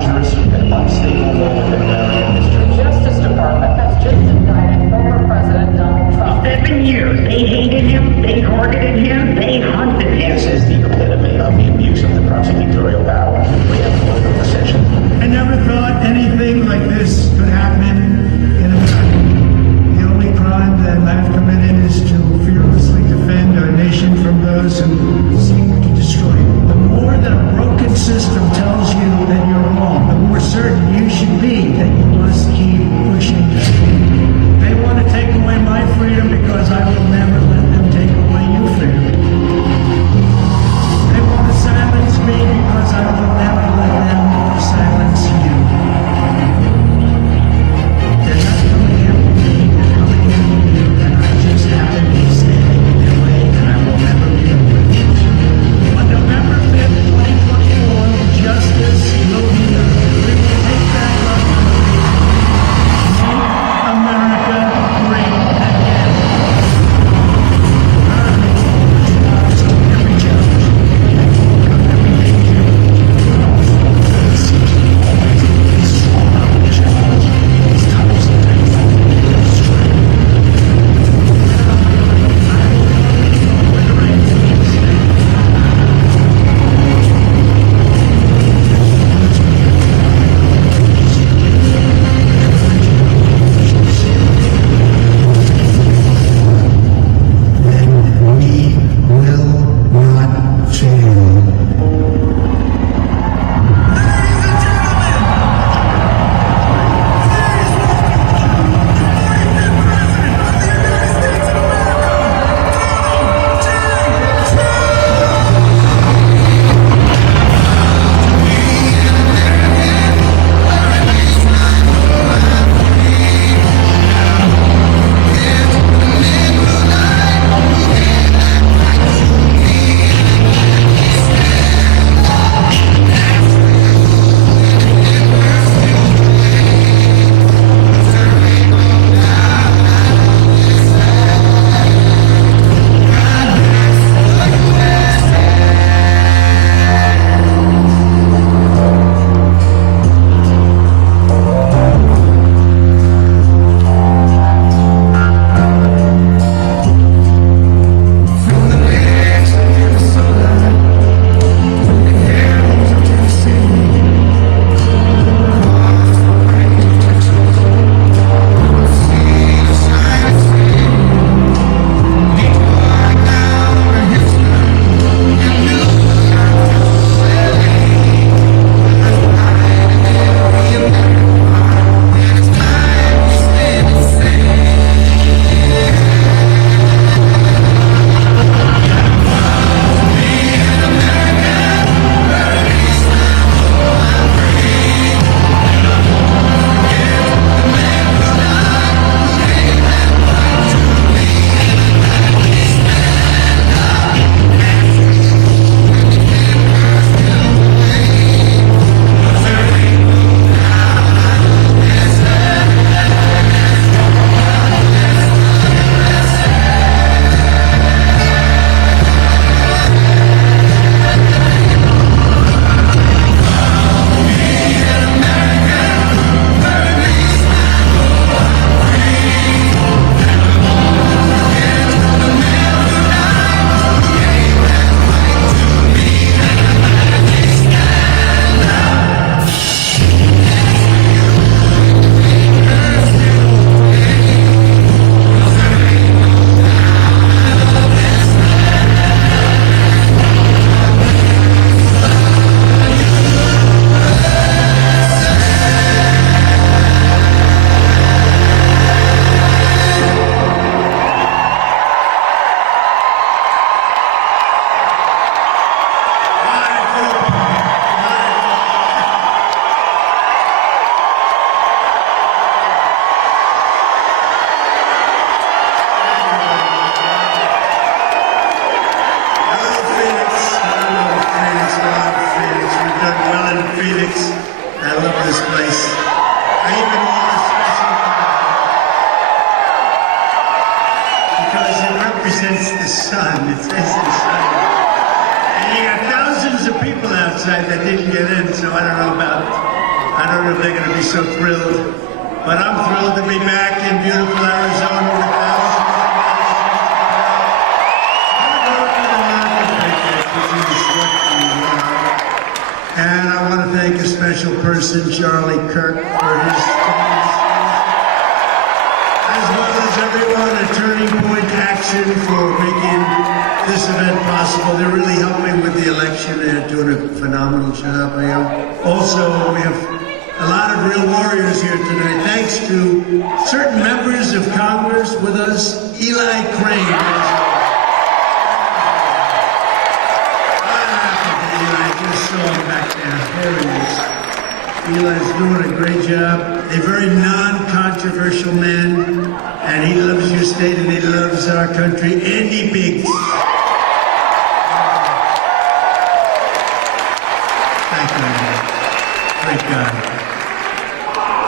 dangerous and unstable role in American history. The Justice Department has just indicted former President Donald Trump. 7 years. They hated him, they targeted him, they hunted him. This is the epitome of the abuse of the prosecutorial power. We have political decisions. I never thought anything like this could happen in America. The only crime that I've committed is to fearlessly defend our nation from those who seek to destroy it. The more that a broken system tells you that you're wrong, the more certain you should be that you must keep pushing. They want to take away my freedom because I will never let them take away your freedom. They want to silence me because I will never let them silence you. They're not coming after me, they're coming after you, and I just happen to be standing in their way, and I will never be able to. On November 5th, 2024, justice will be done. We will take back our country. Make America great again. Every challenge. represents the sun. It says the sun. And you got thousands of people outside that didn't get in, so I don't know about I don't know if they're going to be so thrilled, but I'm thrilled to be back in beautiful Arizona with thousands and I want to thank a special person, Charlie Kirk, for his service, as well as everyone at Turning Point Action for making this event possible. They're really helping with the election. They're doing a phenomenal job. Also, we have a lot of real warriors here tonight. Thanks to certain members of Congress with us, Eli Crane. There he is. Eli's doing a great job. A very non-controversial man, and he loves your state and he loves our country. Andy Biggs. Thank you, man. Great guy.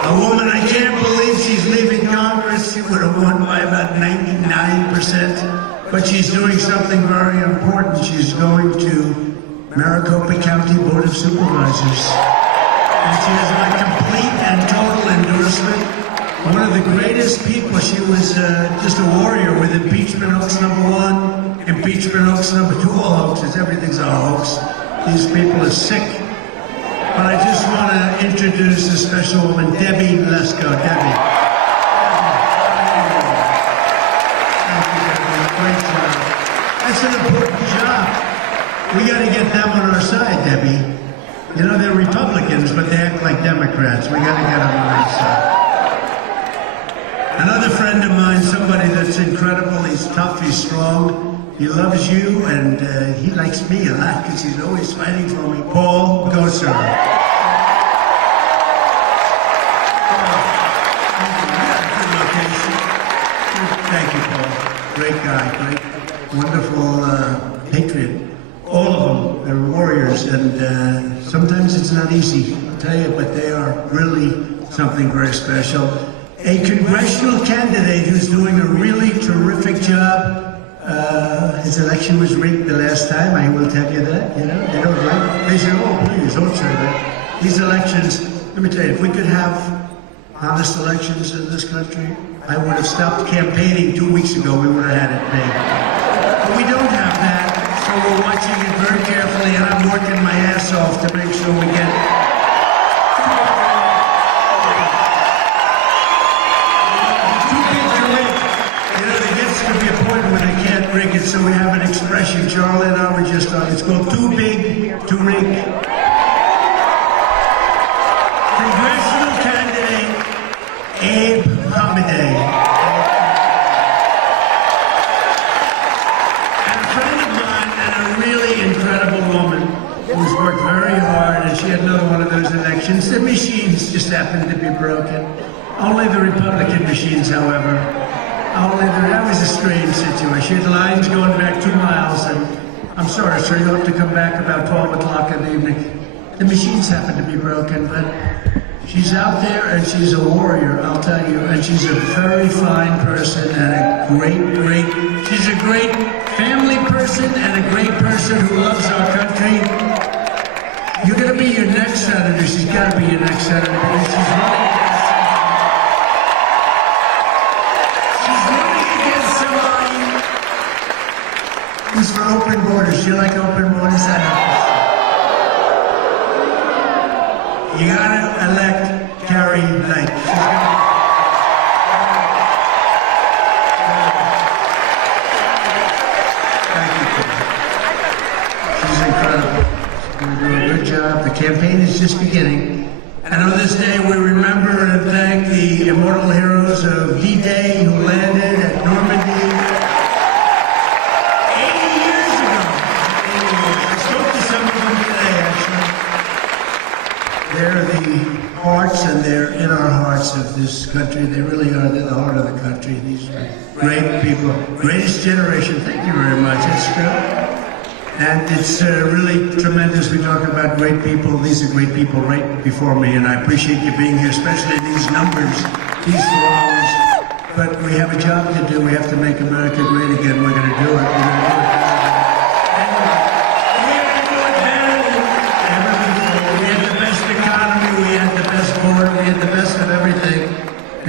A woman, I can't believe she's leaving Congress. She would have won by about 99%, but she's doing something very important. She's going to Maricopa County Board of Supervisors. And she has my complete and total endorsement. One of the greatest people. She was just a warrior with Impeachment Hoax #1, Impeachment Hoax #2, all hoaxes. Everything's a hoax. These people are sick. But I just want to introduce a special woman, Debbie Lesko. Debbie. Thank you, Debbie. Great job. That's an important job. We got to get them on our side, Debbie. You know, they're Republicans, but they act like Democrats. We got to get them on our side. Another friend of mine, somebody that's incredible. He's tough, he's strong. He loves you, and he likes me a lot because he's always fighting for me. Paul Gosar. Thank you, Paul. Great guy, great, wonderful patriot. All of them are warriors, and sometimes it's not easy, I'll tell you, but they are really something very special. A congressional candidate who's doing a really terrific job. His election was rigged the last time, I will tell you that, you know. They don't like, they say, oh, please, don't say that. These elections, let me tell you, if we could have honest elections in this country, I would have stopped campaigning 2 weeks ago, we would have had it made. But we don't have that. So we're watching it very carefully, and I'm working my ass off to make sure we get it. Too big to rig. You know, there gets to be a point where they can't rig it, so we have an expression. Charlie and I were just on. It's called too big to rig. Congressional candidate Abe Hamadeh. Who's worked very hard, and she had another one of those elections. The machines just happened to be broken. Only the Republican machines, however. That was a strange situation. She had lines going back 2 miles, and I'm sorry, sir, you'll have to come back about 12 o'clock in the evening. The machines happened to be broken, but she's out there, and she's a warrior, I'll tell you, and she's a very fine person, and she's a great family person, and a great person who loves our country. You're going to be your next senator. She's got to be your next senator. She's running against somebody who's for open borders. You like open borders? You got to elect Carrie Knight. She's incredible. She's doing a good job. The campaign is just beginning. And on this day, we remember and thank the immortal heroes of D-Day who landed at Normandy 80 years ago. 80 years. I spoke to some of them today, actually. They're the hearts, and they're in our hearts of this country. They really are. They're the heart of the country. These are great people. Greatest generation. Thank you very much. It's good. And it's really tremendous. We talk about great people. These are great people right before me, and I appreciate you being here, especially these numbers, these throngs. But we have a job to do. We have to make America great again. We're going to do it. We're going to do it. We have to do it better than ever before. We had the best economy. We had the best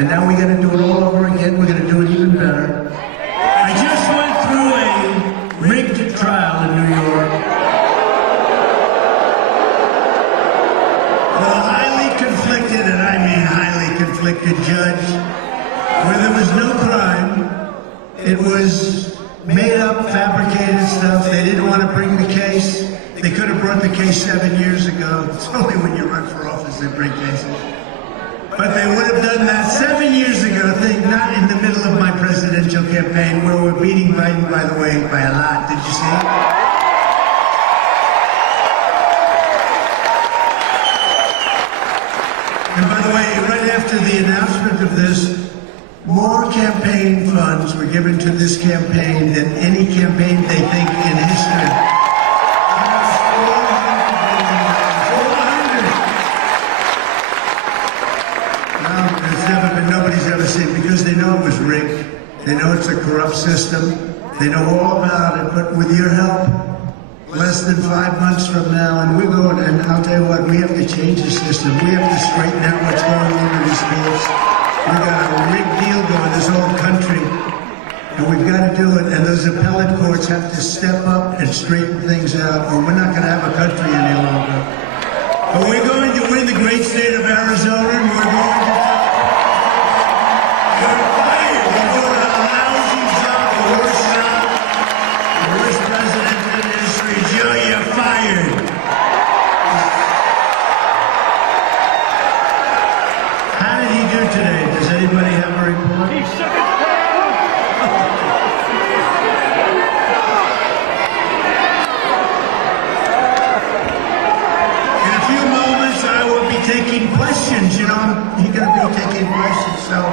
And now we got to do it all over again. We're going to do it even better. I just went through a rigged trial in New York. A highly conflicted, and I mean highly conflicted judge, where there was no crime. It was made up, fabricated stuff. They didn't want to bring the case. They could have brought the case 7 years ago. It's only when you run for office they bring cases. But they would have done that 7 years ago, not in the middle of my presidential campaign, where we're beating Biden, by the way, by a lot. Did you see? And by the way, right after the announcement of this, more campaign funds were given to this campaign than any campaign they think in history. Nobody's ever seen, because they know it was rigged. They know it's a corrupt system. They know all about it. But with your help, less than 5 months from now, and we're going, and I'll tell you what, we have to change the system. We have to straighten out what's going on in these schools. We've got a rigged deal going this whole country, and we've got to do it. And those appellate courts have to step up and straighten things out, or we're not going to have a country any longer. But we're going to win the great state of Arizona, and we're going to... You're fired. You're doing a lousy job, the worst president in history. Joe, you're fired. How did he do today? Does anybody have a report? He shook his In a few moments, I will be taking questions. You know, you're going to be taking questions, so...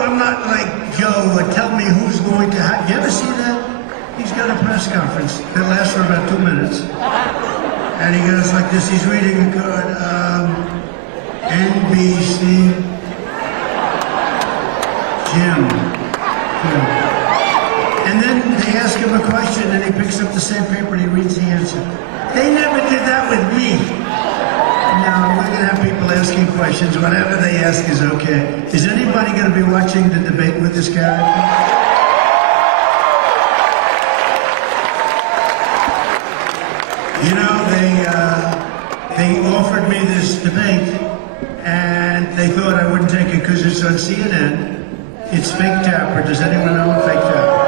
I'm not like Joe, tell me who's going to have. You ever see that? He's got a press conference that lasts for about 2 minutes. And he goes like this, he's reading a card, NBC, Jim. And then they ask him a question and he picks up the same paper and he reads the answer. They never did that with me. Now, we're going to have people asking questions. Whatever they ask is okay. Is anybody going to be watching the debate with this guy? You know, they offered me this debate, and they thought I wouldn't take it because it's on CNN. It's fake tapper. Does anyone know what fake tapper?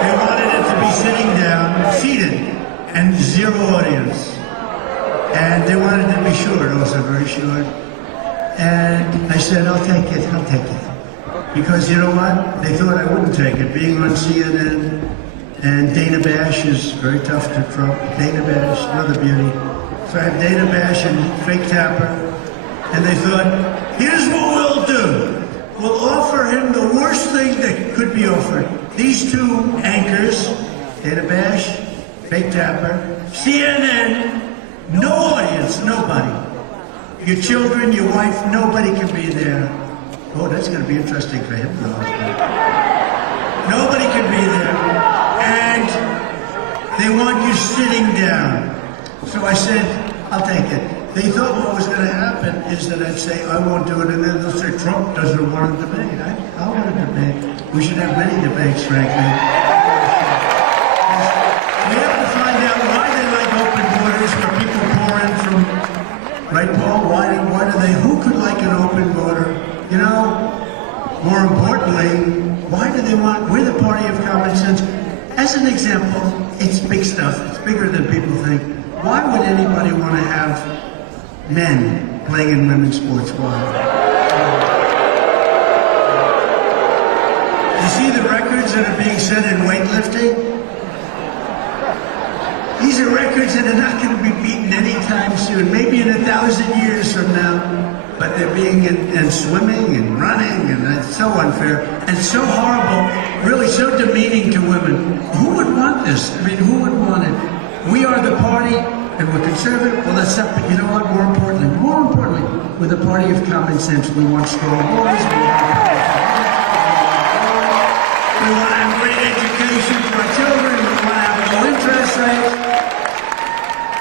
They wanted it to be sitting down, seated, and zero audience. And they wanted to be short, also very short. And I said, I'll take it. Because you know what? They thought I wouldn't take it. Being on CNN, and Dana Bash is very tough to Trump. Dana Bash, another beauty. So I have Dana Bash and fake tapper. And they thought, here's what we'll do. We'll offer him the worst thing that could be offered. These two anchors, Dana Bash, fake tapper, CNN, no audience, nobody. Your children, your wife, nobody can be there. Oh, that's going to be interesting for him. Nobody can be there. And they want you sitting down. So I said, I'll take it. They thought what was going to happen is that I'd say, I won't do it, and then they'll say, Trump doesn't want a debate. I want a debate. We should have many debates, frankly. We have to find out why they like open borders where people pour in from, right, Paul? Why do they, who could like an open border? You know, more importantly, why do they want, we're the party of common sense. As an example, it's big stuff. It's bigger than people think. Why would anybody want to have men playing in women's sports? Why? You see the records that are being set in weightlifting? These are records that are not going to be beaten anytime soon, maybe in 1,000 years from now. But they're being in swimming and running, and it's so unfair and so horrible, really so demeaning to women. Who would want this? I mean, who would want it? We are the party, and we're conservative. Well, that's separate. You know what? More importantly, we're the party of common sense. We want strong boys. We want to have great education for our children. We want to have low interest rates.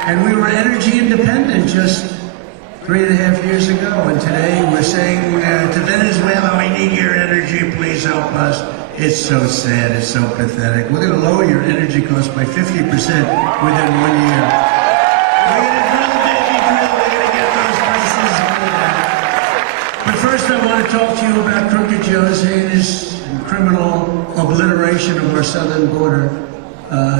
And we were energy independent just 3.5 years ago, and today we're saying to Venezuela, we need your energy, please help us. It's so sad, it's so pathetic. We're going to lower your energy costs by 50% within 1 year. We're going to drill, baby, drill. We're going to get those prices really down. But first I want to talk to you about Crooked Joe's heinous and criminal obliteration of our southern border.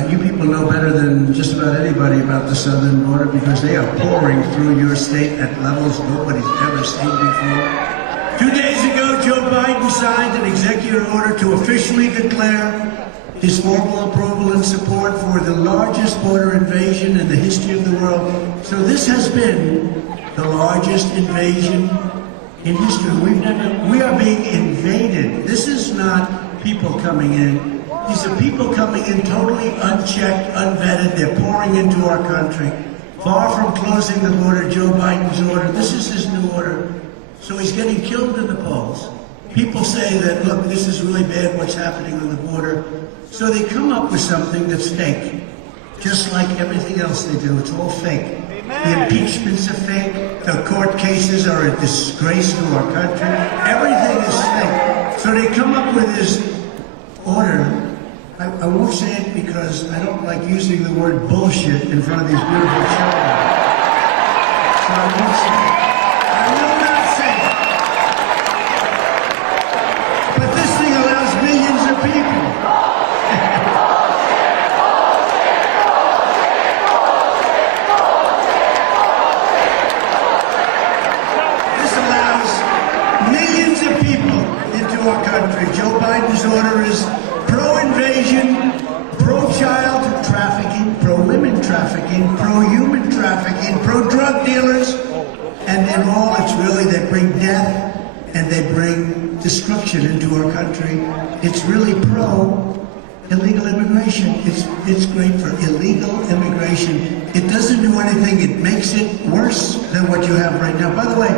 You people know better than just about anybody about the southern border because they are pouring through your state at levels nobody's ever seen before. 2 days ago, Joe Biden signed an executive order to officially declare his formal approval and support for the largest border invasion in the history of the world. So this has been the largest invasion in history. We are being invaded. This is not people coming in. These are people coming in totally unchecked, unvetted. They're pouring into our country. Far from closing the border, Joe Biden's order, this is his new order. So he's getting killed in the polls. People say that, look, this is really bad what's happening on the border. So they come up with something that's fake. Just like everything else they do, it's all fake. The impeachments are fake. The court cases are a disgrace to our country. Everything is fake. So they come up with this order. I won't say it because I don't like using the word bullshit in front of these beautiful children. So I won't say it. I will not say it. But this thing allows millions of people. This allows millions of people into our country. Joe Biden's order is pro-invasion, pro-child trafficking, pro-women trafficking, pro-human trafficking, pro-drug dealers, and in all, it's really they bring death and they bring destruction into our country. It's really pro-illegal immigration. It's great for illegal immigration. It doesn't do anything. It makes it worse than what you have right now. By the way,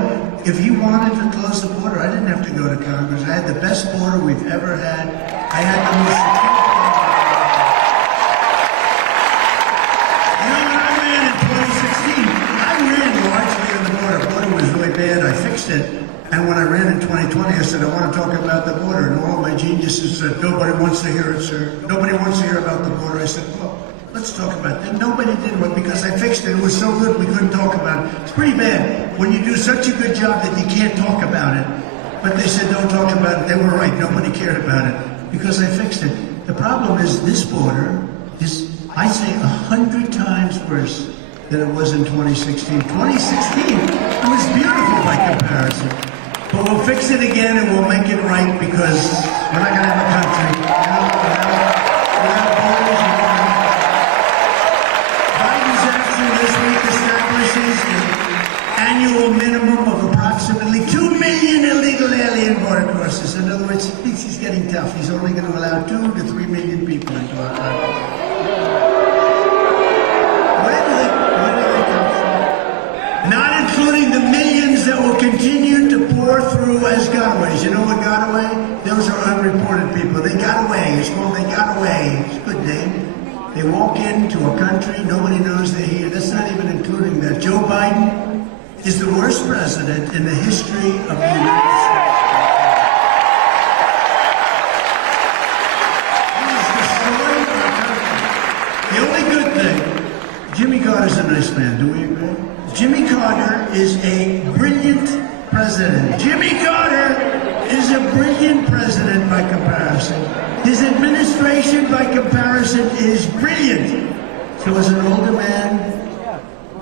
if you wanted to close the border, I didn't have to go to Congress. I had the best border we've ever had. I had the most secure border. You know, when I ran in 2016, I ran largely on the border. The border was really bad. I fixed it. And when I ran in 2020, I said, I want to talk about the border. And all my geniuses said, nobody wants to hear it, sir. Nobody wants to hear about the border. I said, well, let's talk about it. And nobody did one because I fixed it. It was so good we couldn't talk about it. It's pretty bad when you do such a good job that you can't talk about it. But they said, don't talk about it. They were right. Nobody cared about it because I fixed it. The problem is this border is, I say, 100 times worse than it was in 2016. 2016, it was beautiful by comparison. But we'll fix it again and we'll make it right because we're not going to have a country. Without borders, Biden's action this week establishes an annual minimum of approximately 2 million illegal alien border crosses. In other words, he's getting tough. He's only going to allow 2 to 3 million people into our country. Where do they come from? Not including the millions that will continue to pour through as gotaways. You know what got away? Those are unreported people. They got away. It's called They Got Away. It's a good name. They walk into a country, nobody knows they're here. That's not even including that. Joe Biden is the worst president in the history of the United States. He is destroying our country. The only good thing, Jimmy Carter's a nice man, do we agree? Jimmy Carter is a brilliant president. Jimmy Carter is a brilliant president by comparison. His administration by comparison is brilliant. So as an older man,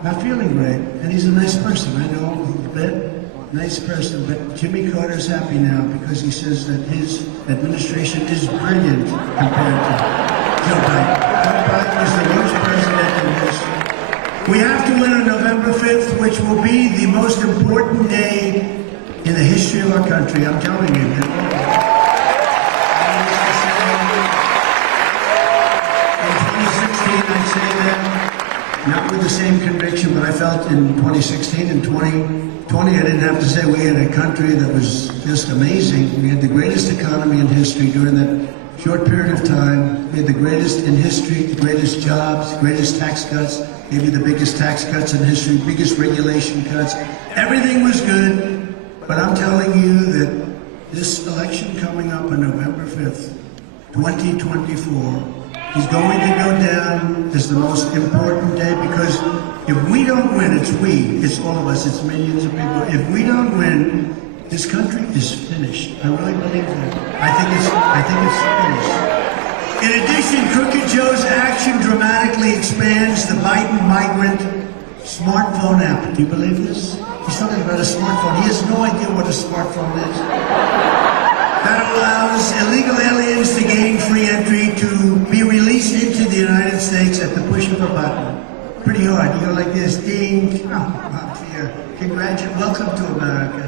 not feeling great, and he's a nice person. I know he's a bit nice person, but Jimmy Carter's happy now because he says that his administration is brilliant compared to Joe Biden. Joe Biden is the worst president in history. We have to win on November 5th, which will be the most important day in the history of our country. I'm telling you. In 2016, I'd say that, not with the same conviction, but I felt in 2016 and 2020, I didn't have to say we had a country that was just amazing. We had the greatest economy in history during that short period of time. We had the greatest in history, the greatest jobs, greatest tax cuts, gave you the biggest tax cuts in history, biggest regulation cuts. Everything was good, but I'm telling you that this election coming up on November 5th, 2024, is going to go down as the most important day, because if we don't win, it's we, it's all of us, it's millions of people. If we don't win, this country is finished. I really believe that. I think it's finished. In addition, Crooked Joe's action dramatically expands the Biden migrant smartphone app. Do you believe this? He's talking about a smartphone. He has no idea what a smartphone is. That allows illegal aliens to gain free entry to be released into the United States at the push of a button. Pretty hard. You go like this, ding. Oh, up here. Congratulations. Welcome to America.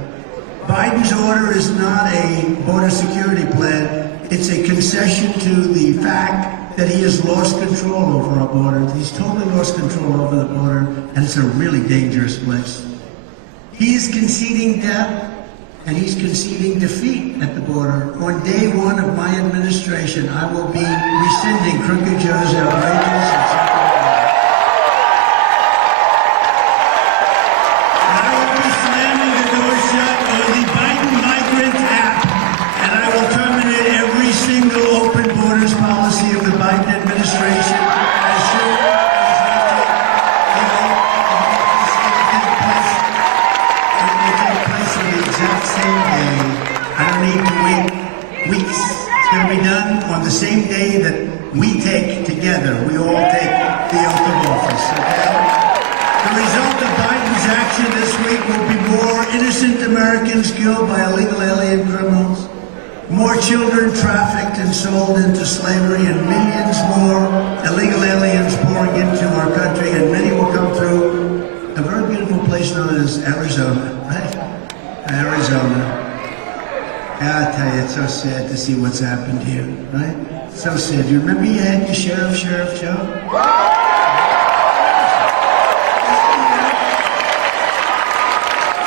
Biden's order is not a border security plan. It's a concession to the fact that he has lost control over our border. He's totally lost control over the border, and it's a really dangerous place. He is conceding death, and he's conceding defeat at the border. On day one of my administration, I will be rescinding Crooked Joe's outrageous and I will be slamming the door shut on the Biden migrant app, and I will terminate every single open borders policy of the Biden administration as soon as the exact same day. I don't need to wait weeks. It's going to be done on the same day that we take together. We all take the oath of office, okay? The result of Biden's action this week will be more innocent Americans killed by illegal alien criminals, more children trafficked and sold into slavery, and millions more illegal aliens pouring into our country, and many will come through a very beautiful place known as Arizona, right? Arizona. I tell you, it's so sad to see what's happened here, right? So sad. You remember you had your Sheriff Joe?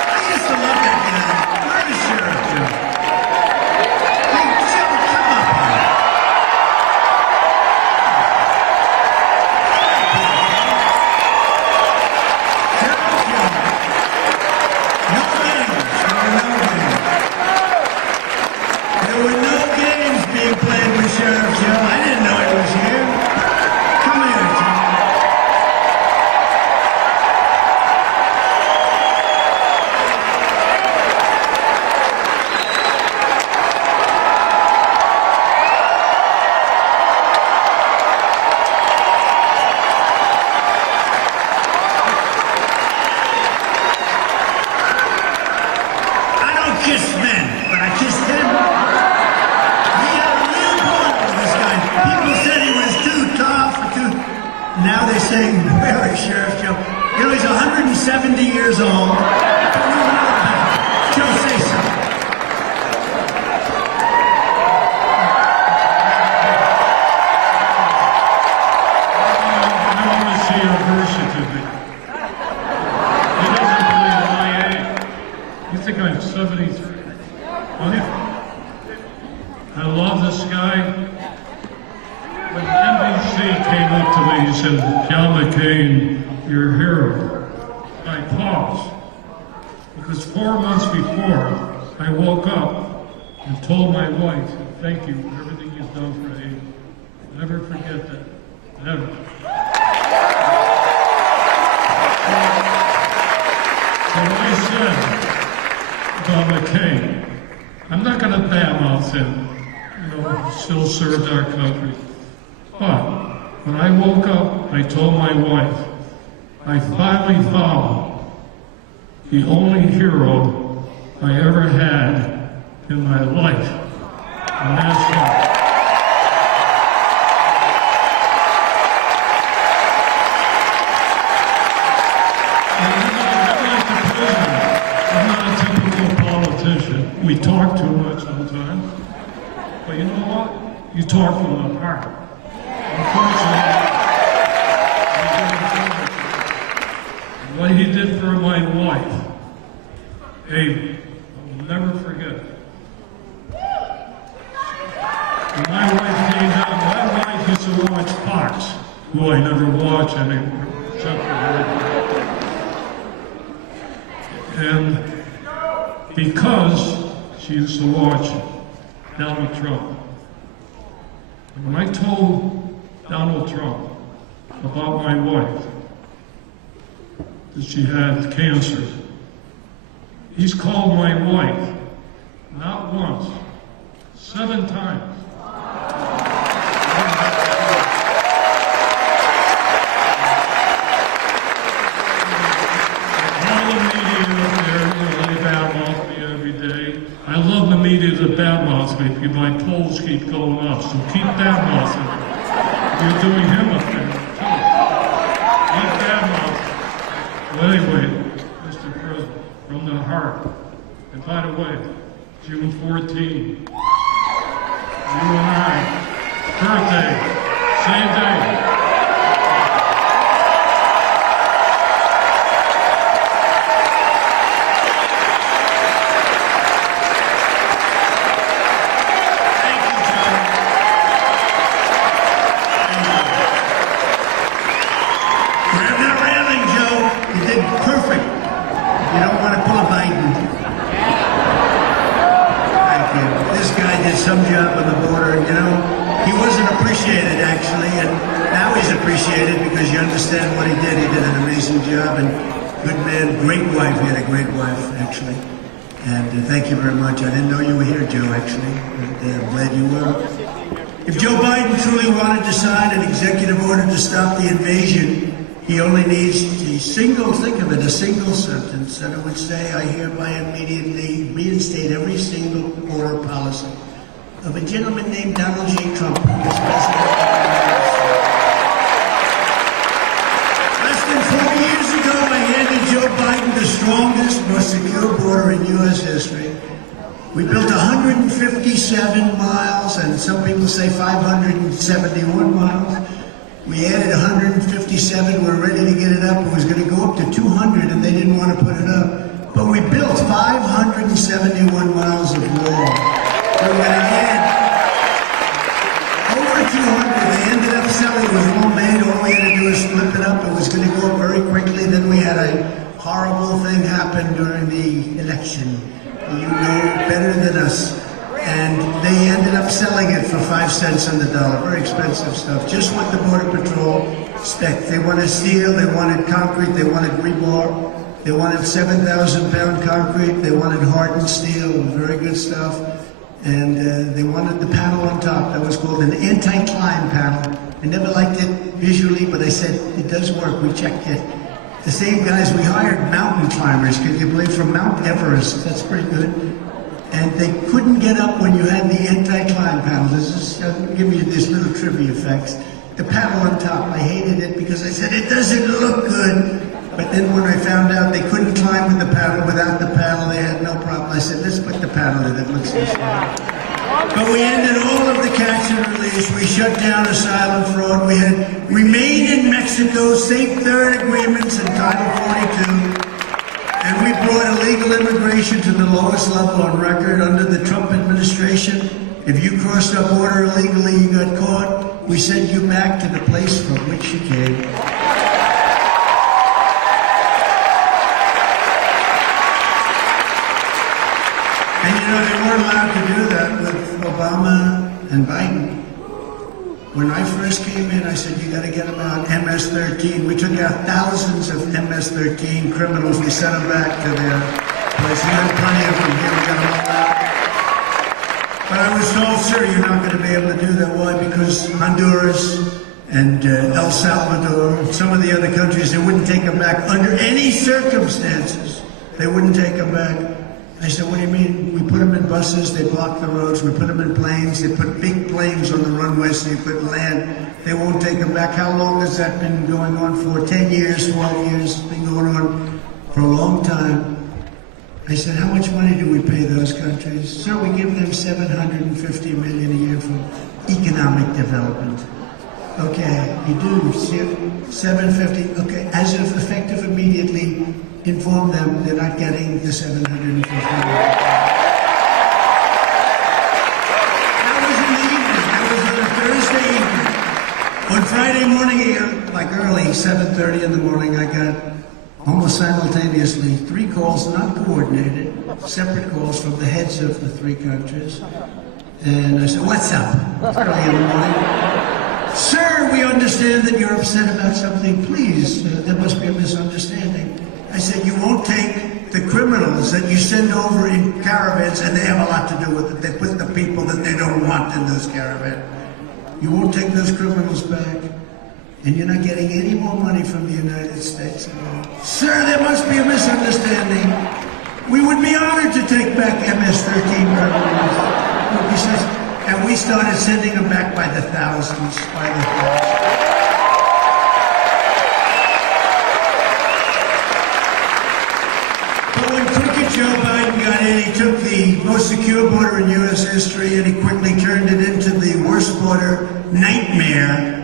I used to love that guy. Where is Sheriff Joe? Hey, Joe, come up here. Sheriff Joe. No games. There were no games being played with Sheriff Joe. I didn't know he was here. Come here, Joe. I don't kiss men, but I kissed him. He had a real bond with this guy. People said he was too tough, Now they're saying, where is Sheriff Joe? You know, he's 170 years old. Joe, say something. I want to see your birth certificate. He doesn't believe my age. You think I'm 73? Oh, yeah. I love this guy. When NBC came up to me and said, John McCain, you're a hero, I paused. Because 4 months before, I woke up and told my wife, thank you for everything you've done for Haiti. Never forget that. Never. So I said about McCain, I'm not going to badmouth him. You know, still served our country. But when I woke up, I told my wife, I finally found the only hero I ever had in my life, and that's him. I'm not a typical politician. We talk too much sometimes. But you know what? You talk from the heart. Unfortunately, what he did for my wife, Amy, I will never forget. When my wife came down, my wife used to watch Fox, who I never watch anymore. So Central America. And because she used to watch Donald Trump, when I told Donald Trump about my wife, that she had cancer, he's called my wife not once, 7 times. All the media up there, they badmouth me every day. I love the media that badmouths me because my polls keep going up, so keep badmouthing. You're doing him a favor, too. Keep badmouthing. Well, anyway, Mr. President, from the heart. And by the way, June 14, you and I, birthday, same day. Thank you, Joe. Grab that railing, Joe. You did perfect. You don't want to pull a Biden. Thank you. This guy did some job on the border, you know. He wasn't appreciated, actually, and now he's appreciated because you understand what he did. He did an amazing job, and good man, great wife. He had a great wife, actually. And thank you very much. I didn't know you were here, Joe, actually. And I'm glad you were. If Joe Biden truly wanted to sign an executive order to stop the invasion, he only needs a single, think of it, a single sentence, and it would say, I hereby immediately reinstate every single border policy of a gentleman named Donald J. Trump, who was president of the United States. Less than 4 years ago, I handed Joe Biden the strongest, most secure border in U.S. history. We built 157 miles, and some people say 571 miles. We added 157. We're ready to get it up. It was going to go up to 200, and they didn't want to put it up. But we built 571 miles of wall. We're going to add over 200. They ended up selling. It was all made. All we had to do was flip it up. It was going to go up very quickly. Then we had a horrible thing happen during the election. You know better than us. And they ended up selling it for 5 cents on the dollar. Very expensive stuff. Just what the Border Patrol expect. They wanted steel, they wanted concrete, they wanted rebar, they wanted 7,000-pound concrete, they wanted hardened steel, very good stuff. And they wanted the panel on top. That was called an anti-climb panel. I never liked it visually, but I said, it does work. We checked it. The same guys, we hired mountain climbers. Can you believe, from Mount Everest? That's pretty good. And they couldn't get up when you had the anti-climb panel. This is, I'll give you this little trivia facts. The panel on top, I hated it because I said, it doesn't look good. But then when I found out they couldn't climb with the panel, without the panel, they had no problem. I said, let's put the panel in, it looks this way. But we ended all of the catch and release. We shut down asylum fraud. We had remained in Mexico, safe third agreements in Title 42. And we brought illegal immigration to the lowest level on record under the Trump administration. If you crossed our border illegally, you got caught, we sent you back to the place from which you came. And you know, they weren't allowed to do that with Obama and Biden. When I first came in, I said, you got to get them out MS-13. We took out thousands of MS-13 criminals. We sent them back to their place. We had plenty of them here. We got them all out. But I was told, sir, you're not going to be able to do that. Why? Because Honduras and El Salvador, some of the other countries, they wouldn't take them back under any circumstances. They wouldn't take them back. I said, what do you mean? We put them in buses, they block the roads. We put them in planes, they put big planes on the runways so you couldn't land. They won't take them back. How long has that been going on for? 10 years, 12 years? It's been going on for a long time. I said, how much money do we pay those countries? Sir, we give them $750 million a year for economic development. Okay, you do, 750, okay, as of effective immediately, inform them they're not getting the $750 million. That was in the evening, that was on a Thursday evening. On Friday morning, like early, 7:30 in the morning, I got almost simultaneously 3 calls, not coordinated, separate calls from the heads of the 3 countries. And I said, what's up? It's early in the morning. Sir, we understand that you're upset about something. Please, there must be a misunderstanding. I said, you won't take the criminals that you send over in caravans, and they have a lot to do with it. They put the people that they don't want in those caravans. You won't take those criminals back, and you're not getting any more money from the United States. Sir, there must be a misunderstanding. We would be honored to take back MS-13 criminals. He says, and we started sending them back by the thousands, But when crooked Joe Biden got in, he took the most secure border in U.S. history and he quickly turned it into the worst border nightmare,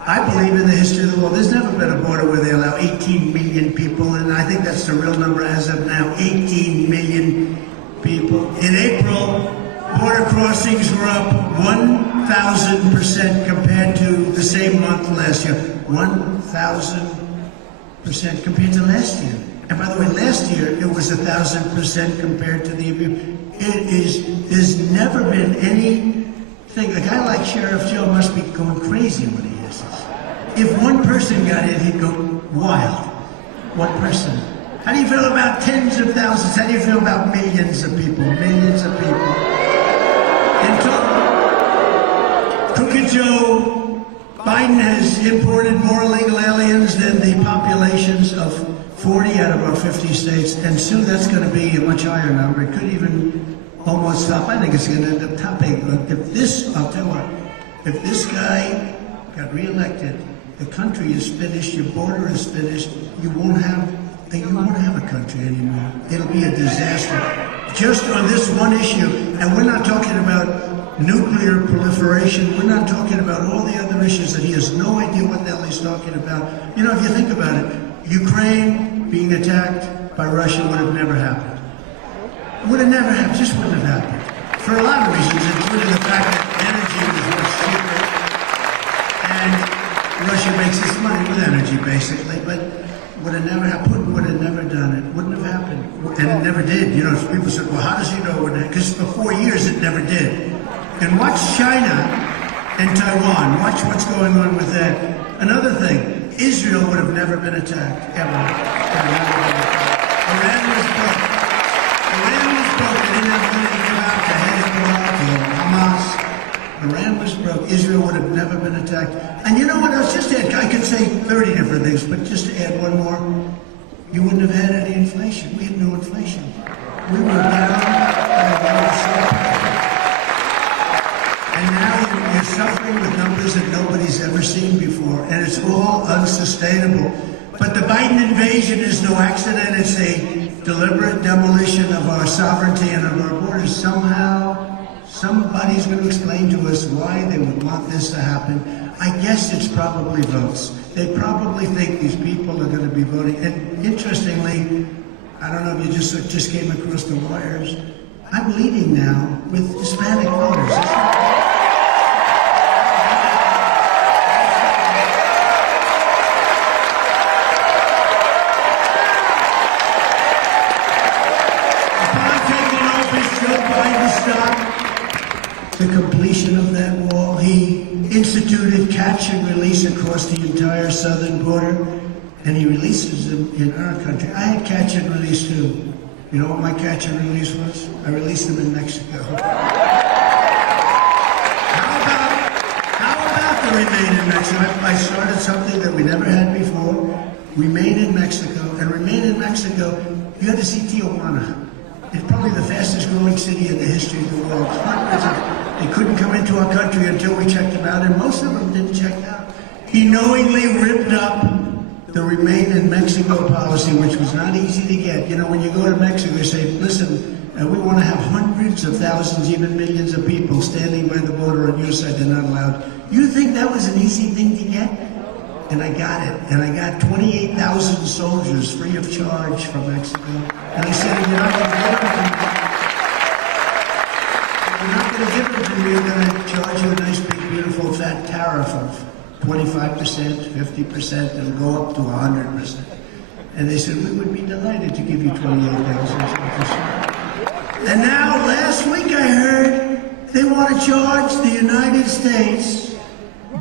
I believe, in the history of the world. There's never been a border where they allow 18 million people, and I think that's the real number as of now, 18 million people. In April, border crossings were up 1,000% compared to the same month last year. 1,000% compared to last year. And by the way, last year it was 1,000% compared to the year. There's never been anything. A guy like Sheriff Joe must be going crazy when he hears this. If one person got in, he'd go wild. One person. How do you feel about tens of thousands? How do you feel about millions of people? Millions of people. Crooked Joe Biden has imported more illegal aliens than the populations of 40 out of our 50 states, and soon that's going to be a much higher number. It could even almost top. I think it's going to end up topping. I'll tell you what, if this guy got reelected, the country is finished, your border is finished, you won't have a country anymore. It'll be a disaster. Just on this one issue, and we're not talking about nuclear proliferation, we're not talking about all the other issues that he has no idea what the hell he's talking about. You know, if you think about it, Ukraine being attacked by Russia would have never happened. Would have never happened, just wouldn't have happened. For a lot of reasons, including the fact that energy was much cheaper, and Russia makes its money with energy, basically, but would have never happened. Putin would have never done it. Wouldn't have happened. And it never did. You know, people said, well, how does he know it? Because for 4 years it never did. And watch China and Taiwan. Watch what's going on with that. Another thing, Israel would have never been attacked, ever. Iran was broke. Iran was broke. They didn't have money to come out to Hamas. Iran was broke. Israel would have never been attacked. And you know what else? Just add, I could say 30 different things, but just to add one more, you wouldn't have had any inflation. We had no inflation. We were down. And now you're suffering with numbers that nobody's ever seen before, and it's all unsustainable. But the Biden invasion is no accident. It's a deliberate demolition of our sovereignty and of our borders. Somehow, somebody's going to explain to us why they would want this to happen. I guess it's probably votes. They probably think these people are going to be voting. And interestingly, I don't know if you just came across the wires, I'm leading now with Hispanic voters. The completion of that wall. He instituted catch and release across the entire southern border, and he releases them in our country. I had catch and release too. You know what my catch and release was? I released them in Mexico. How about the Remain in Mexico? I started something that we never had before. Remain in Mexico. And Remain in Mexico, you had to see Tijuana. It's probably the fastest growing city in the history of the world. They couldn't come into our country until we checked them out, and most of them didn't check out. He knowingly ripped up the Remain in Mexico policy, which was not easy to get. You know, when you go to Mexico, you say, listen, we want to have hundreds of thousands, even millions of people standing by the border on your side. They're not allowed. You think that was an easy thing to get? And I got it. And I got 28,000 soldiers free of charge from Mexico. And I said, you're not going to give them to me. You're not going to give them to me. You're going to charge you a nice, big, beautiful, fat tariff of 25%, 50%, it'll go up to 100%. And they said, we would be delighted to give you 28,000. And now, last week I heard they want to charge the United States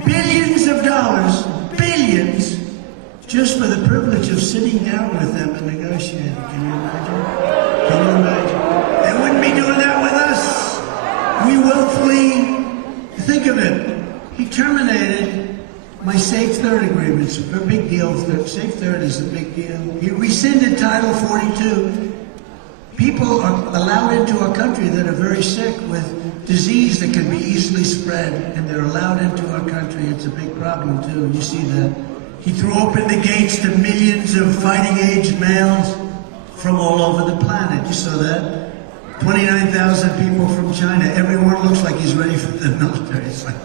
billions of dollars, billions, just for the privilege of sitting down with them and negotiating. Can you imagine? Can you imagine? They wouldn't be doing that with us. We willfully, think of it, he terminated my Safe Third agreements. A big deal. Safe Third is a big deal. He rescinded Title 42. People are allowed into our country that are very sick with disease that can be easily spread, and they're allowed into our country. It's a big problem, too. You see that. He threw open the gates to millions of fighting-age males from all over the planet. You saw that? 29,000 people from China. Everyone looks like he's ready for the military. It's like,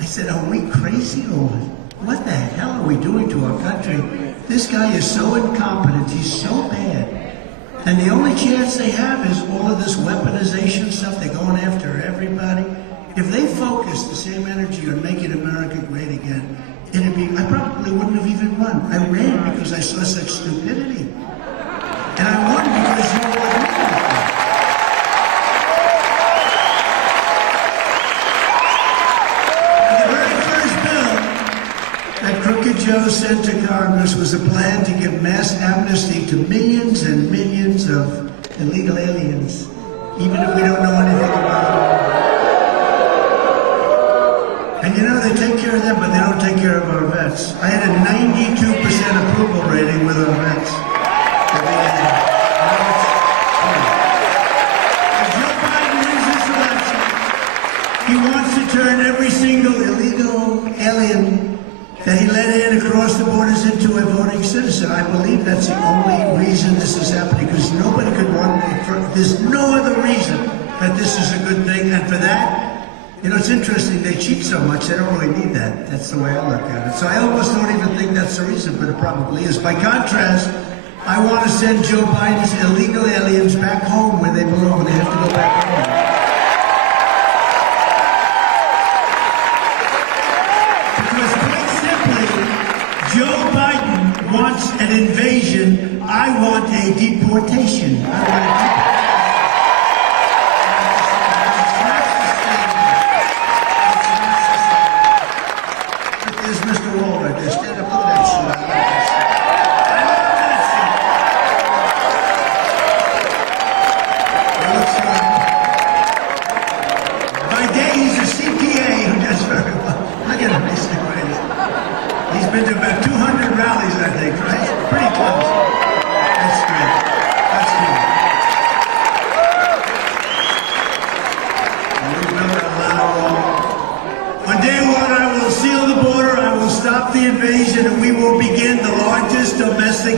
I said, are we crazy or what the hell are we doing to our country? This guy is so incompetent. He's so bad. And the only chance they have is all of this weaponization stuff. They're going after everybody. If they focus the same energy on making America great again, it'd be, I probably wouldn't have even run. I ran because I saw such stupidity. And I won because you were with me. And the very first bill that Crooked Joe sent to Congress was a plan to give mass amnesty to millions and millions of illegal aliens, even if we don't know anything about them. And you know, they take care of them, but they don't take care of our vets. I had a 92% approval rating with our vets. If Joe Biden wins this election, he wants to turn every single illegal alien that he let in across the borders into a voting citizen. I believe that's the only reason this is happening, because nobody could want it. There's no other reason that this is a good thing, and for that, you know, it's interesting, they cheat so much, they don't really need that. That's the way I look at it. So I almost don't even think that's the reason, but it probably is. By contrast, I want to send Joe Biden's illegal aliens back home where they belong. They have to go back home. Because quite simply, Joe Biden wants an invasion. I want a deportation. I want a deportation.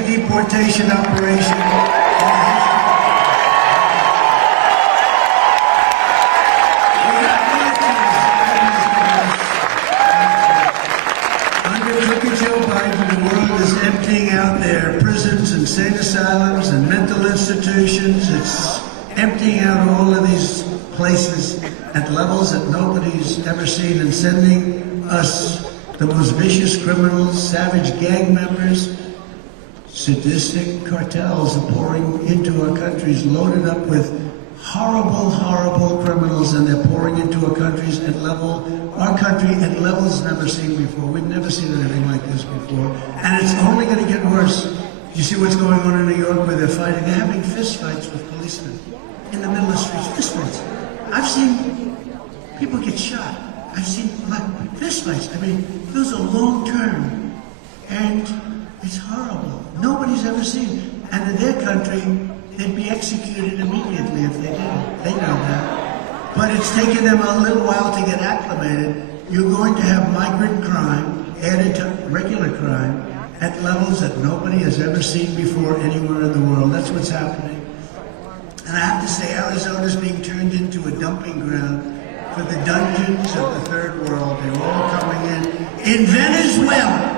Deportation operation. Under Crooked Joe Biden, the world is emptying out their prisons, insane asylums, and mental institutions. It's emptying out all of these places at levels that nobody's ever seen, and sending us the most vicious criminals, savage gang members. Sadistic cartels are pouring into our countries, loaded up with horrible, horrible criminals, and they're pouring into our countries at our country at levels never seen before. We've never seen anything like this before, and it's only going to get worse. You see what's going on in New York where they're fighting? They're having fist fights with policemen in the middle of the streets. Fist fights. I've seen people get shot. I've seen fist fights. I mean, those are long term, and it's horrible. Nobody's ever seen. And in their country, they'd be executed immediately if they did. They know that. But it's taken them a little while to get acclimated. You're going to have migrant crime added to regular crime at levels that nobody has ever seen before anywhere in the world. That's what's happening. And I have to say, Arizona's being turned into a dumping ground for the dungeons of the third world. They're all coming in. In Venezuela,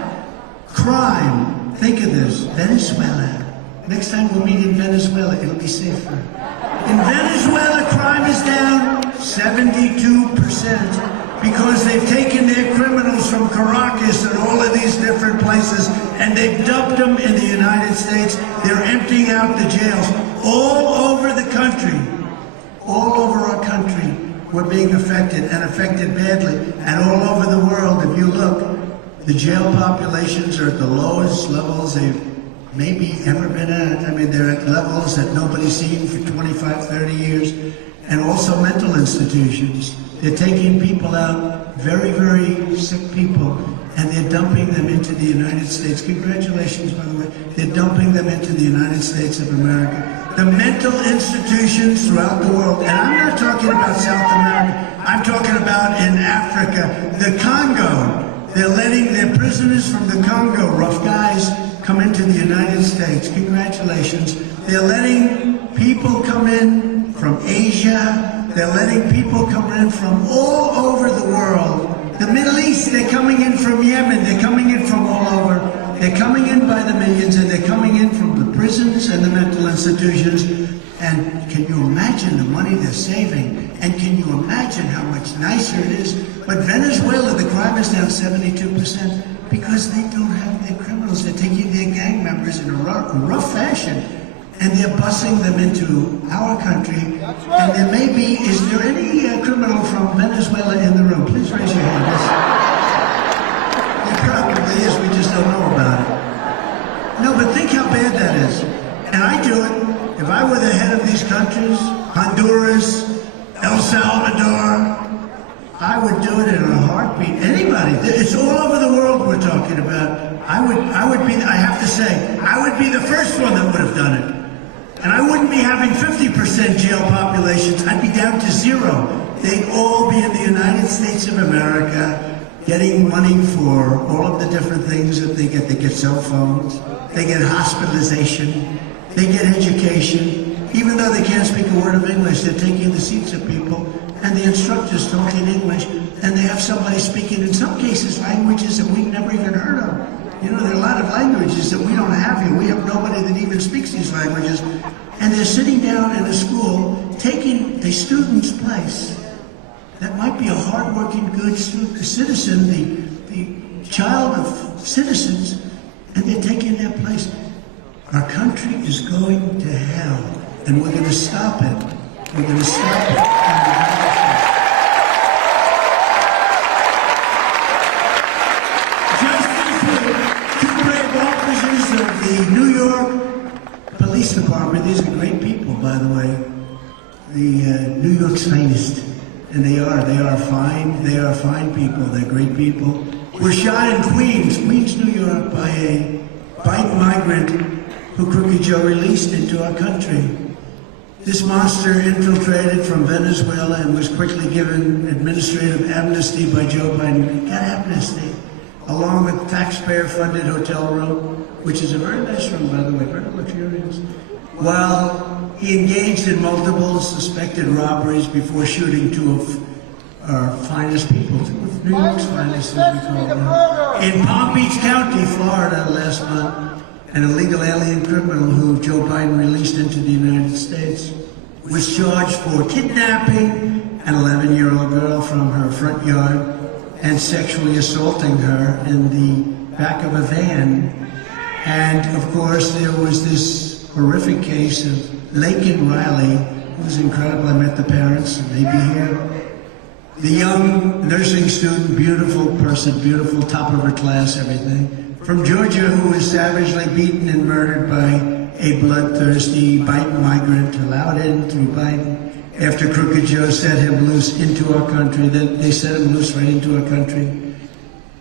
crime. Think of this, Venezuela. Next time we'll meet in Venezuela, it'll be safer. In Venezuela, crime is down 72%. because they've taken their criminals from Caracas and all of these different places and they've dumped them in the United States. They're emptying out the jails all over the country. All over our country, we're being affected and affected badly. And all over the world, if you look, the jail populations are at the lowest levels they've maybe ever been at. I mean, they're at levels that nobody's seen for 25, 30 years. And also mental institutions. They're taking people out, very, very sick people, and they're dumping them into the United States. Congratulations, by the way. They're dumping them into the United States of America. The mental institutions throughout the world, and I'm not talking about South America, I'm talking about in Africa, the Congo. They're letting their prisoners from the Congo, rough guys, come into the United States. Congratulations. They're letting people come in from Asia. They're letting people come in from all over the world. The Middle East, they're coming in from Yemen. They're coming in from all over. They're coming in by the millions, and they're coming in from the prisons and the mental institutions. And can you imagine the money they're saving? And can you imagine how much nicer it is? But Venezuela, the crime is down 72% because they don't have their criminals. They're taking their gang members in a rough fashion, and they're busing them into our country. And there may be, is there any criminal from Venezuela in the room? Please raise your hand. There probably is, we just don't know about it. No, but think how bad that is. And I do it. If I were the head of these countries, Honduras, El Salvador, I would do it in a heartbeat. Anybody. It's all over the world we're talking about. I would be, I have to say, I would be the first one that would have done it. And I wouldn't be having 50% jail populations. I'd be down to 0. They'd all be in the United States of America getting money for all of the different things that they get. They get cell phones, they get hospitalization, they get education. Even though they can't speak a word of English, they're taking the seats of people and the instructors talking English, and they have somebody speaking, in some cases, languages that we've never even heard of. You know, there are a lot of languages that we don't have here. We have nobody that even speaks these languages. And they're sitting down in a school, taking a student's place. That might be a hardworking, good citizen, the child of citizens, and they're taking their place. Our country is going to hell, and we're going to stop it. We're going to stop it. The New York Police Department, these are great people, by the way. The New York's finest. And they are fine people. They're great people. Were shot in Queens, New York, by a Biden migrant who Crooked Joe released into our country. This monster infiltrated from Venezuela and was quickly given administrative amnesty by Joe Biden. He got amnesty, along with taxpayer-funded hotel room, which is a very nice room, by the way, very luxurious, while he engaged in multiple suspected robberies before shooting 2 of our finest people, 2 of New York's finest, as we call them. In Palm Beach County, Florida, last month, an illegal alien criminal who Joe Biden released into the United States was charged for kidnapping an 11-year-old girl from her front yard and sexually assaulting her in the back of a van. And, of course, there was this horrific case of Laken Riley. It was incredible. I met the parents, and they'd be here. The young nursing student, beautiful person, beautiful, top of her class, everything. From Georgia, who was savagely beaten and murdered by a bloodthirsty Biden migrant allowed in through Biden. After Crooked Joe set him loose into our country, then they set him loose right into our country.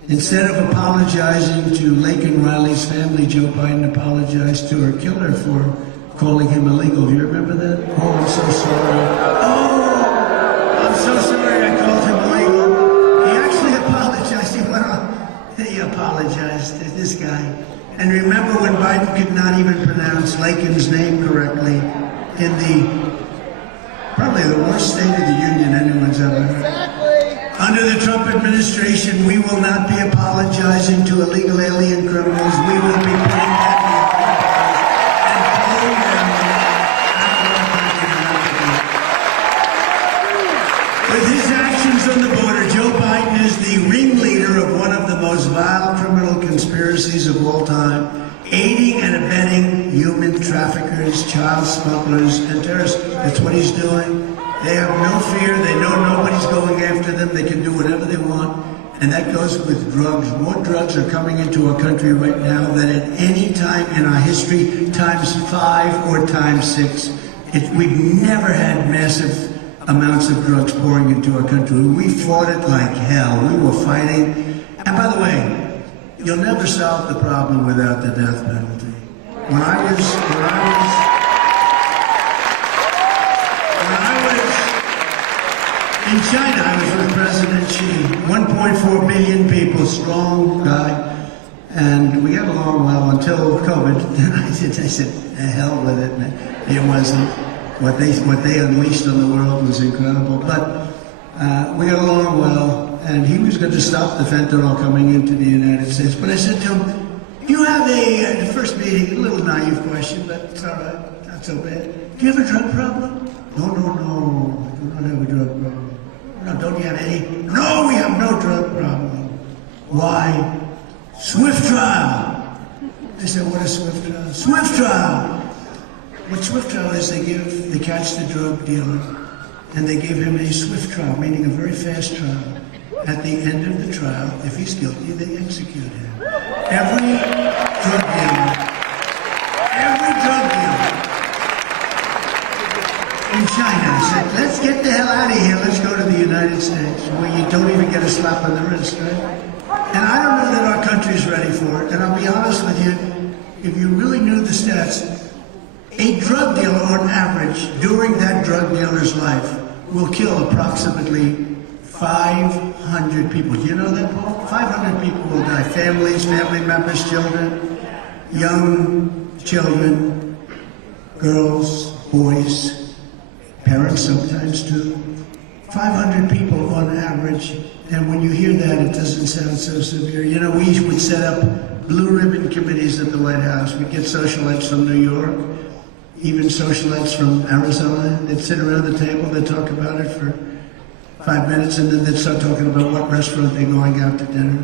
Instead of apologizing to Laken Riley's family, Joe Biden apologized to her killer for calling him illegal. Do you remember that? Oh, I'm so sorry. Oh, I'm so sorry I called him illegal. He actually apologized. He went on. He apologized to this guy. And remember when Biden could not even pronounce Laken's name correctly in probably the worst State of the Union anyone's ever heard. Under the Trump administration, we will not be apologizing to illegal alien criminals. We will be putting that and pulling them out of our country. With his actions on the border, Joe Biden vile criminal conspiracies of all time, aiding and abetting human traffickers, child smugglers, and terrorists. That's what he's doing. They have no fear. They know nobody's going after them. They can do whatever they want. And that goes with drugs. More drugs are coming into our country right now than at any time in our history, times 5 or times 6. We've never had massive amounts of drugs pouring into our country. We fought it like hell. We were fighting. And by the way, you'll never solve the problem without the death penalty. When I was in China, I was with President Xi, 1.4 billion people, strong guy, and we got along well until COVID. Then I said, the hell with it. It wasn't. What they unleashed on the world was incredible. But we got along well, and he was going to stop the fentanyl coming into the United States. But I said to him, you have the first meeting, a little naive question, but it's all right, not so bad. Do you have a drug problem? No, I do not have a drug problem. No, don't you have any? No, we have no drug problem. Why? Swift trial. I said, what is Swift trial? Swift trial. What Swift trial is, they catch the drug dealer, and they give him a swift trial, meaning a very fast trial. At the end of the trial, if he's guilty, they execute him. Every drug dealer in China said, let's get the hell out of here, let's go to the United States, where you don't even get a slap on the wrist, right? And I don't know that our country's ready for it, and I'll be honest with you, if you really knew the stats, a drug dealer on average, during that drug dealer's life, will kill approximately 500 people. Do you know that, Paul? 500 people will die. Families, family members, children, young children, girls, boys, parents sometimes too. 500 people on average, and when you hear that, it doesn't sound so severe. You know, we would set up blue ribbon committees at the White House. We'd get socialites from New York, even socialites from Arizona. They'd sit around the table, they'd talk about it for 5 minutes, and then they'd start talking about what restaurant they're going out to dinner.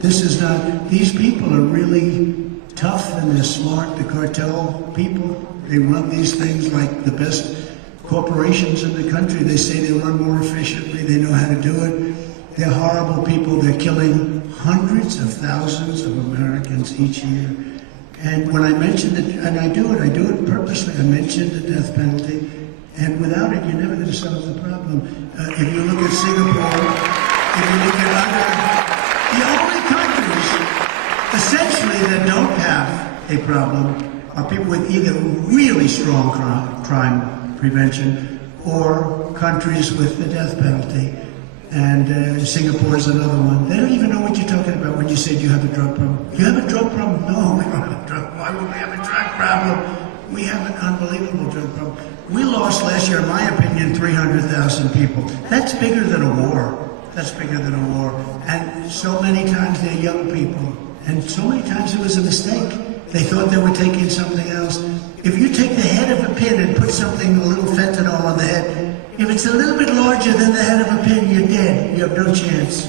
This is not, these people are really tough and they're smart. The cartel people, they run these things like the best corporations in the country. They say they run more efficiently, they know how to do it. They're horrible people. They're killing hundreds of thousands of Americans each year. And when I mentioned it, and I do it purposely, I mentioned the death penalty, and without it, you're never going to solve the problem. If you look at Singapore, if you look at the only countries, essentially, that don't have a problem are people with either really strong crime prevention or countries with the death penalty. And Singapore is another one. They don't even know what you're talking about when you say, do you have a drug problem? You have a drug problem? No, we don't have a drug problem. Why would we have a drug problem? We have an unbelievable drug problem. We lost last year, in my opinion, 300,000 people. That's bigger than a war. That's bigger than a war. And so many times they're young people. And so many times it was a mistake. They thought they were taking something else. If you take the head of a pin and put something, a little fentanyl on the head, if it's a little bit larger than the head of a pin, you're dead. You have no chance.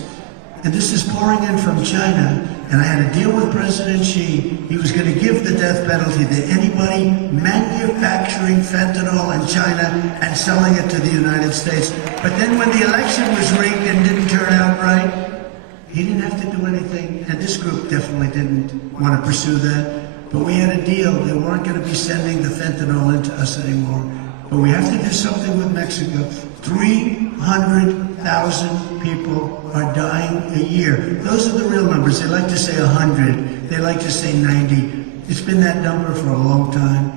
And this is pouring in from China. And I had a deal with President Xi. He was going to give the death penalty to anybody manufacturing fentanyl in China and selling it to the United States. But then when the election was rigged and didn't turn out right, he didn't have to do anything. And this group definitely didn't want to pursue that. But we had a deal. They weren't going to be sending the fentanyl into us anymore. But we have to do something with Mexico. 300,000 people are dying a year. Those are the real numbers. They like to say 100. They like to say 90. It's been that number for a long time.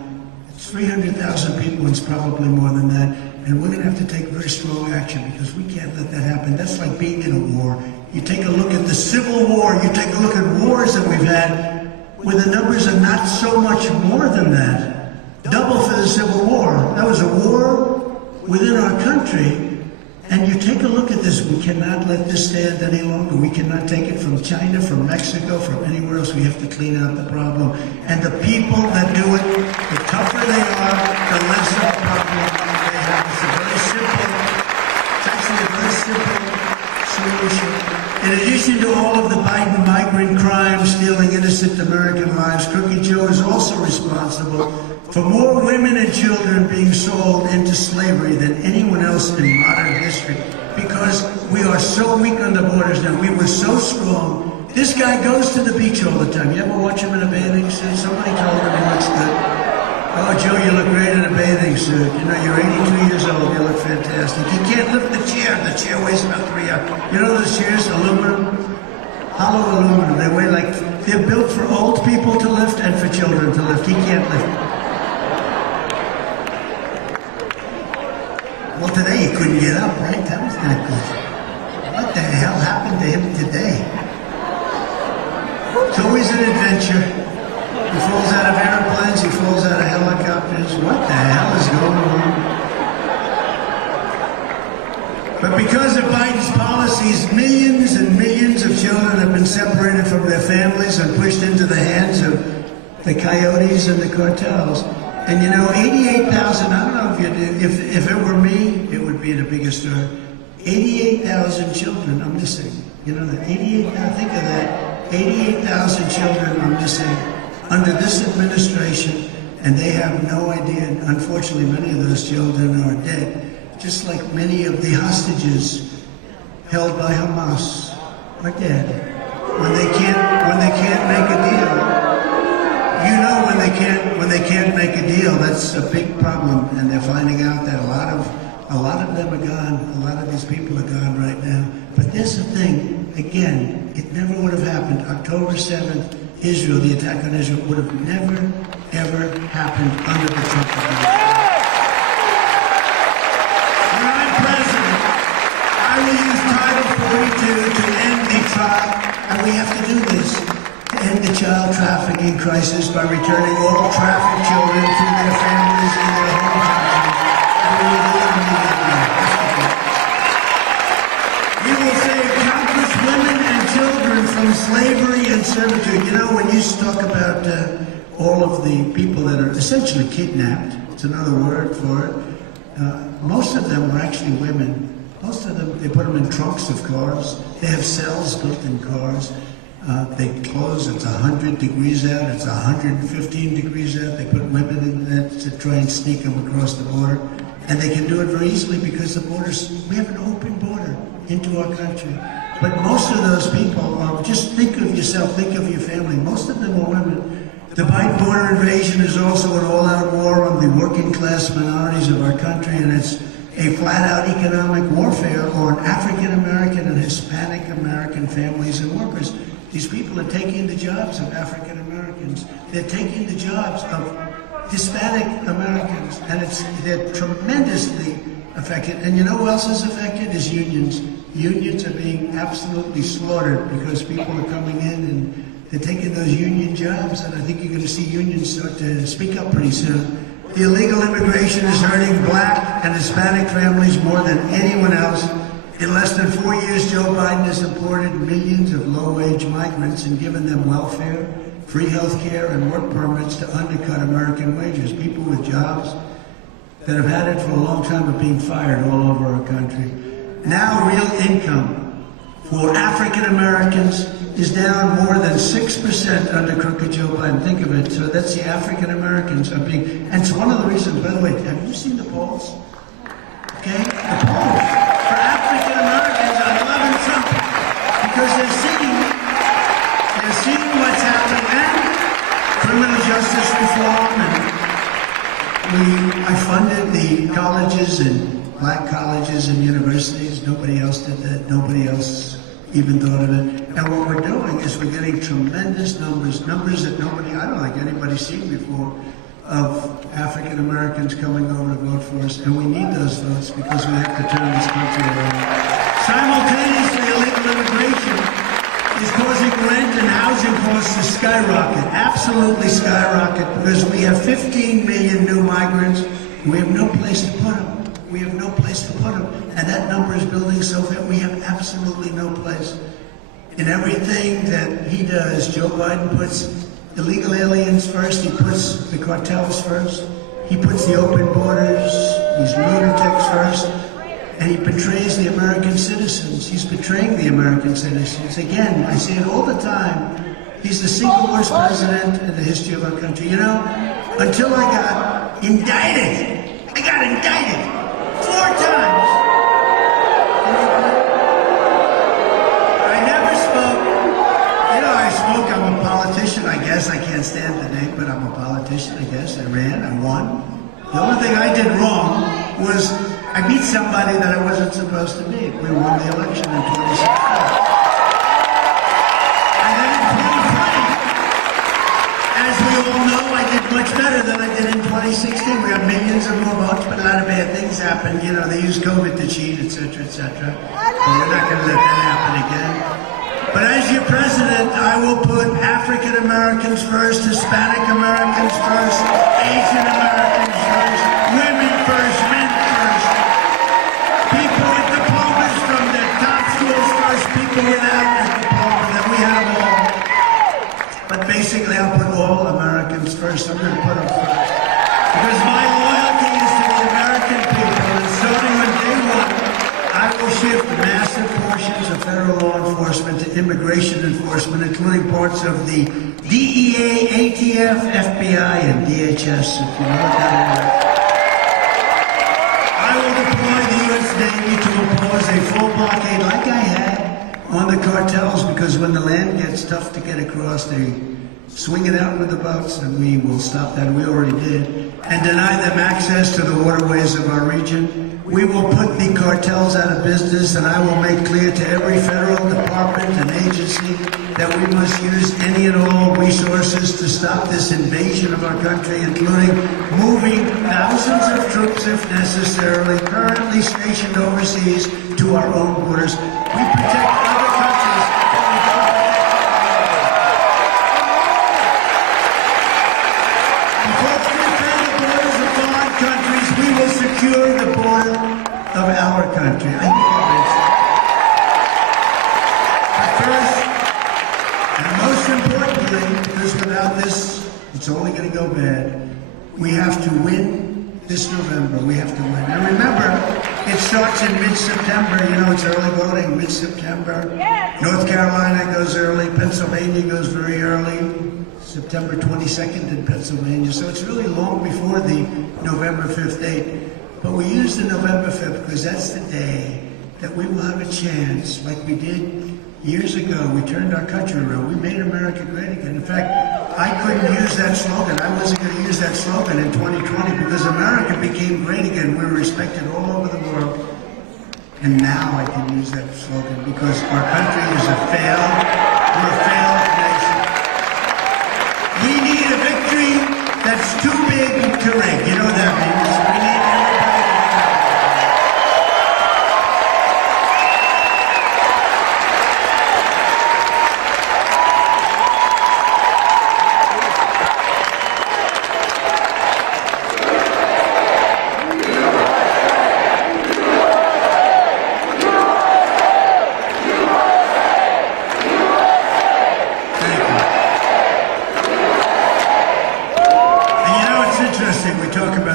It's 300,000 people, and it's probably more than that. And we're going to have to take very strong action because we can't let that happen. That's like being in a war. You take a look at the Civil War. You take a look at wars that we've had where the numbers are not so much more than that. Double for the Civil War. That was a war within our country. And you take a look at this. We cannot let this stand any longer. We cannot take it from China, from Mexico, from anywhere else. We have to clean out the problem. And the people that do it, the tougher they are, the less of a problem they have. It's actually a very simple solution. In addition addition to all of the Biden migrant crimes stealing innocent American lives, Crooked Joe is also responsible for more women and children being sold into slavery than anyone else in modern history, because we are so weak on the borders now. We were so strong. This guy goes to the beach all the time. You ever watch him in a bathing suit? Somebody told him he looks good. Oh, Joe, you look great in a bathing suit. You know, you're 82 years old. You look fantastic. He can't lift the chair. The chair weighs about 3 hours. You know those chairs, aluminum? Hollow aluminum. They weigh like, they're built for old people to lift and for children to lift. He can't lift. Well, today he couldn't get up, right? That was not good. What the hell happened to him today? It's always an adventure. He falls out of airplanes, he falls out of helicopters. What the hell is going on? But because of Biden's policies, millions and millions of children have been separated from their families and pushed into the hands of the coyotes and the cartels. And you know, 88,000, I don't know if you do, if it were me, it would be the biggest story. 88,000 children are missing. You know that? 88,000, think of that. 88,000 children are missing under this administration, and they have no idea. Unfortunately, many of those children are dead, just like many of the hostages held by Hamas are dead. When they can't make a deal, you know, when they can't make a deal, that's a big problem, and they're finding out that a lot of them are gone. A lot of these people are gone right now. But there's the thing, again, it never would have happened. October 7th, Israel, the attack on Israel, would have never, ever happened under the Trump administration. When I'm president, I will use Title 42 to end the trial, and we have to do this, to end the child trafficking crisis by returning all trafficked children to their families in their home countries. And we will do it immediately. We will save countless women and children from slavery and servitude. You know, when you talk about all of the people that are essentially kidnapped, it's another word for it, most of them are actually women. Most of them, they put them in trunks of cars. They have cells built in cars. They close, it's 100 degrees out, it's 115 degrees out. They put women in there to try and sneak them across the border. And they can do it very easily because the borders, we have an open border into our country. But most of those people are, just think of yourself, think of your family. Most of them are women. The Biden border invasion is also an all-out war on the working class minorities of our country, and it's a flat-out economic warfare on African American and Hispanic American families and workers. These people are taking the jobs of African Americans. They're taking the jobs of Hispanic Americans, and they're tremendously affected. And you know who else is affected? Is unions. Unions are being absolutely slaughtered because people are coming in and they're taking those union jobs, and I think you're going to see unions start to speak up pretty soon. The illegal immigration is hurting black and Hispanic families more than anyone else. In less than 4 years, Joe Biden has imported millions of low-wage migrants and given them welfare, free health care, and work permits to undercut American wages. People with jobs that have had it for a long time are being fired all over our country. Now real income for African Americans is down more than 6% under crooked Joe Biden. Think of it. So that's the African Americans are being, and it's one of the reasons, by the way, have you seen the polls? Okay? The polls for African Americans are loving Trump because they're seeing what's happening, and criminal justice reform, and I funded the colleges and black colleges and universities. Nobody else did that. Nobody else even thought of it. And what we're doing is we're getting tremendous numbers that I don't think anybody's seen before, of African Americans coming over to vote for us. And we need those votes because we have to turn this country around. Simultaneously, illegal immigration is causing rent and housing costs to skyrocket, absolutely skyrocket, because we have 15 million new migrants. We have no place to put them. We have no place to put them. And that number is building so fast, we have absolutely no place. In everything that he does, Joe Biden puts illegal aliens first, he puts the cartels first, he puts the open borders, these lunatics first, and he betrays the American citizens. He's betraying the American citizens. Again, I say it all the time. He's the single worst president in the history of our country. You know, until I got indicted. I got indicted 4 times. I never spoke. You know, I spoke. I'm a politician, I guess. I can't stand the name, but I'm a politician, I guess. I ran. I won. The only thing I did wrong was I beat somebody that I wasn't supposed to beat. We won the election in 2016. And then in 2020, as we all know, I did much better than I did in 2016. We got millions of more votes, but a lot of bad things happened. You know, they used COVID to cheat, etc., etc. So we're not going to let that happen again. But as your president, I will put African Americans first, Hispanic Americans first, Asian Americans first, women first, men first, people with diplomas from the top schools first, people without a diploma, that we have all. But basically, I'll put all Americans first. I'm going to put them first. Because my loyalty is to the American people, and starting on day one, I will shift massive portions of federal law enforcement to immigration enforcement, including parts of the DEA, ATF, FBI, and DHS, if you know what that is. I will deploy the U.S. Navy to oppose a full blockade like I had on the cartels, because when the land gets tough to get across, they swing it out with the boats, and we will stop that. We already did. And deny them access to the waterways of our region. We will put the cartels out of business, and I will make clear to every federal department and agency that we must use any and all resources to stop this invasion of our country, including moving thousands of troops, if necessarily, currently stationed overseas, to our own borders. We protect other countries. Before we defend the borders of foreign countries, we will secure the border of our country. I think that makes sense. But first, and most importantly, because without this, it's only going to go bad, we have to win this November. We have to win. And remember, it starts in mid-September. You know, it's early voting, mid-September. Yes. North Carolina goes early. Pennsylvania goes very early. September 22nd in Pennsylvania. So it's really long before the November 5th date. But we use the November 5th because that's the day that we will have a chance, like we did years ago. We turned our country around. We made America great again. In fact, I couldn't use that slogan. I wasn't going to use that slogan in 2020 because America became great again. We were respected all over the world. And now I can use that slogan because our country is a failed, we're a failed nation. We need a victory that's too big to rig. You know what that means? We need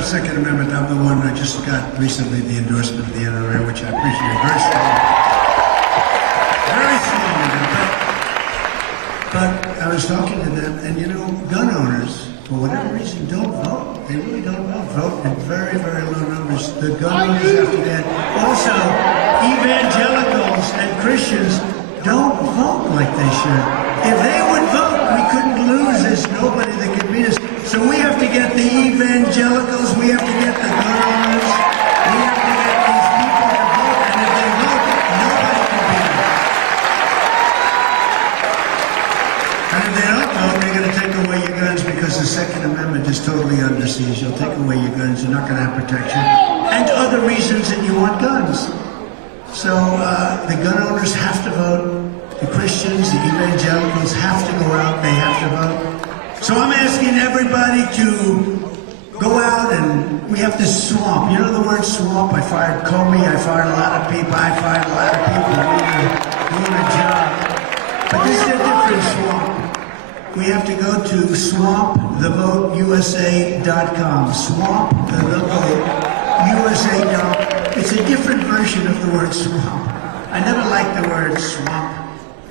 Second Amendment. I'm the one I just got recently the endorsement of the NRA, which I appreciate. Very strong. Very strong. But I was talking to them, and you know, gun owners, for whatever reason, don't vote. They really don't vote. Vote in very, very low numbers. The gun owners have to get. Also, evangelicals and Christians don't vote like they should. If they would vote, we couldn't lose. There's nobody that could beat us. So we have to get the evangelicals, we have to get the gun owners, we have to get these people to vote, and if they vote, nobody can beat them. And if they don't vote, they're going to take away your guns because the Second Amendment is totally under siege. You'll take away your guns, you're not going to have protection. And other reasons that you want guns. So the gun owners have to vote, the Christians, the evangelicals have to go out, they have to vote. So I'm asking everybody to go out and we have to swamp. You know the word swamp? I fired KYMA, I fired a lot of people, I fired a lot of people doing a job. But this is a different swamp. We have to go to swampthevoteusa.com. Swampthevoteusa.com. It's a different version of the word swamp. I never liked the word swamp.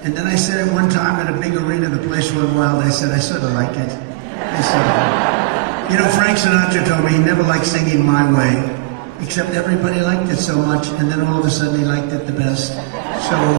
And then I said it one time at a big arena, the place went wild. I said, I sort of like it. I said, you know, Frank Sinatra told me he never liked singing My Way, except everybody liked it so much, and then all of a sudden he liked it the best. So.